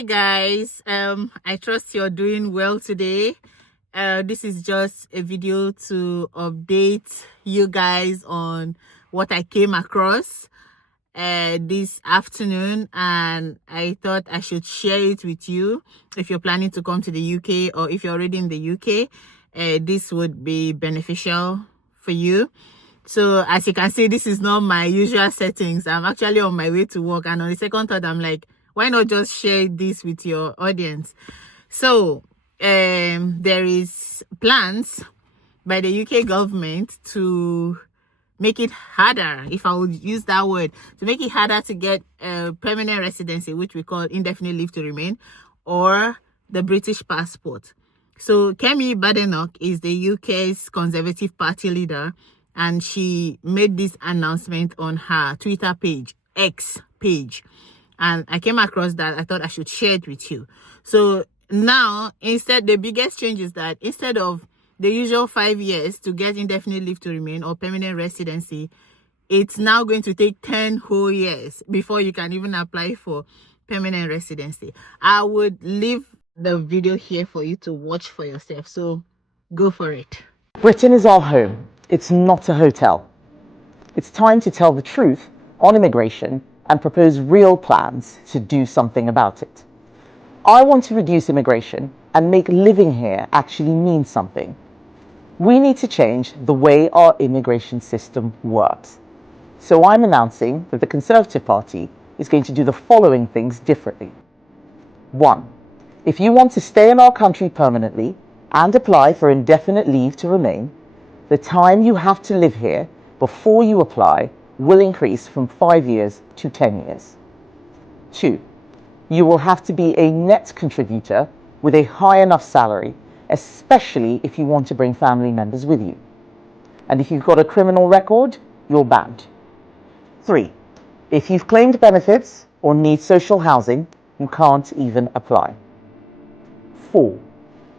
Hey guys, I trust you're doing well today. This is just a video to update you guys on what I came across this afternoon, and I thought I should share it with you. If you're planning to come to the UK or if you're already in the UK, this would be beneficial for you. So as you can see, this is not my usual settings. I'm actually on my way to work, and on the second thought, I'm like, why not just share this with your audience? So there is plans by the UK government to make it harder, if I would use that word, to make it harder to get a permanent residency, which we call indefinite leave to remain, or the British passport. So Kemi Badenoch is the UK's Conservative Party leader, and she made this announcement on her Twitter page, X page. And I came across that. I thought I should share it with you. So now, the biggest change is that instead of the usual 5 years to get indefinite leave to remain or permanent residency, it's now going to take 10 whole years before you can even apply for permanent residency. I would leave the video here for you to watch for yourself. So go for it. Britain is our home. It's not a hotel. It's time to tell the truth on immigration and propose real plans to do something about it. I want to reduce immigration and make living here actually mean something. We need to change the way our immigration system works. So I'm announcing that the Conservative Party is going to do the following things differently. 1. If you want to stay in our country permanently and apply for indefinite leave to remain, the time you have to live here before you apply will increase from 5 years to 10 years. 2. You will have to be a net contributor with a high enough salary, especially if you want to bring family members with you. And if you've got a criminal record, you're banned. 3. If you've claimed benefits or need social housing, you can't even apply. 4.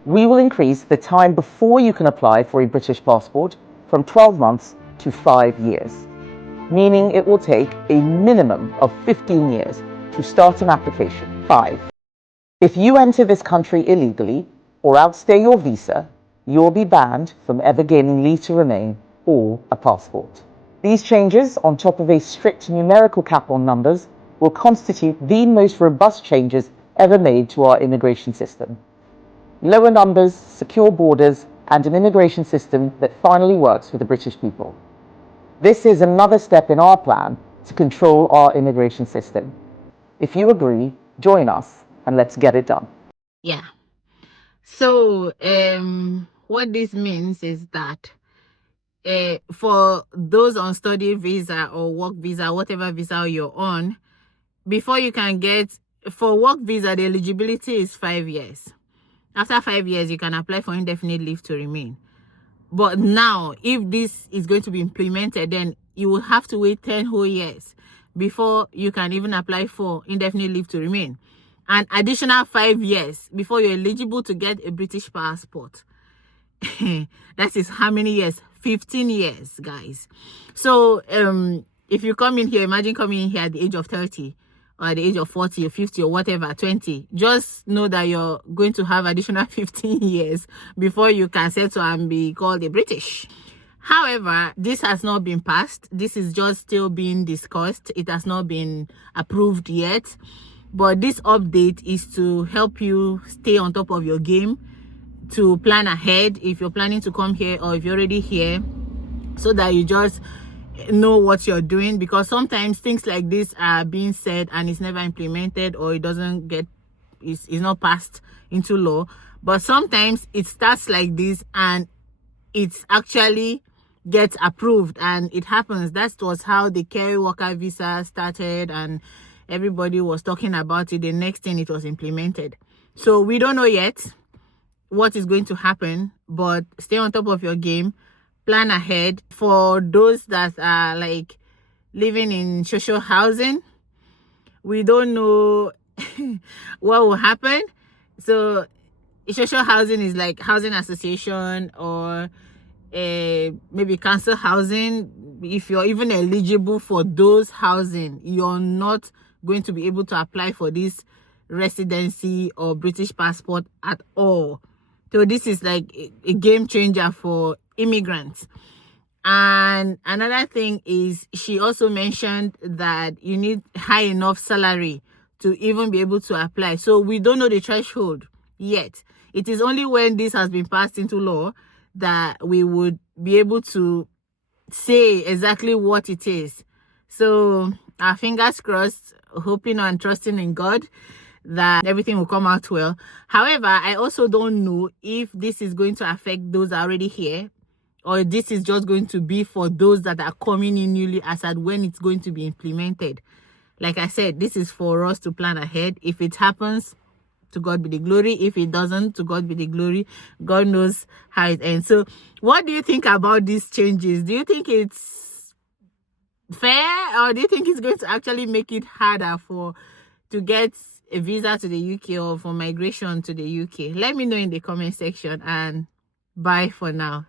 We will increase the time before you can apply for a British passport from 12 months to 5 years, meaning it will take a minimum of 15 years to start an application. 5. If you enter this country illegally or outstay your visa, you will be banned from ever gaining leave to remain or a passport. These changes, on top of a strict numerical cap on numbers, will constitute the most robust changes ever made to our immigration system. Lower numbers, secure borders, and an immigration system that finally works for the British people. This is another step in our plan to control our immigration system. If you agree, join us and let's get it done. Yeah. So what this means is that for those on study visa or work visa, whatever visa you're on, before you can get, for work visa, the eligibility is 5 years. After 5 years, you can apply for indefinite leave to remain. But now, if this is going to be implemented, then you will have to wait 10 whole years before you can even apply for indefinite leave to remain. An additional 5 years before you're eligible to get a British passport. That is how many years? 15 years, guys. So if you come in here, imagine coming in here at the age of 30 or at the age of 40 or 50 or whatever, 20, just know that you're going to have additional 15 years before you can settle and be called a British. However, this has not been passed. This is just still being discussed. It has not been approved yet. But this update is to help you stay on top of your game, to plan ahead if you're planning to come here or if you're already here, so that you just know what you're doing. Because sometimes things like this are being said and it's never implemented, or it doesn't get, it's not passed into law. But sometimes it starts like this and it's actually gets approved and it happens. That was how the care worker visa started, and everybody was talking about it. The next thing, it was implemented. So we don't know yet what is going to happen, but stay on top of your game, plan ahead. For those that are like living in social housing, we don't know what will happen. So social housing is like housing association or maybe council housing. If you're even eligible for those housing, you're not going to be able to apply for this residency or British passport at all. So this is like a game changer for immigrants. And another thing is, she also mentioned that you need high enough salary to even be able to apply. So we don't know the threshold yet. It is only when this has been passed into law that we would be able to say exactly what it is. So our fingers crossed, hoping and trusting in God that everything will come out well. However, I also don't know if this is going to affect those that are already here, or this is just going to be for those that are coming in newly, as at when it's going to be implemented. Like I said, this is for us to plan ahead. If it happens, to God be the glory. If it doesn't, to God be the glory. God knows how it ends. So what do you think about these changes? Do you think it's fair, or do you think it's going to actually make it harder to get a visa to the UK or for migration to the UK? Let me know in the comment section, and bye for now.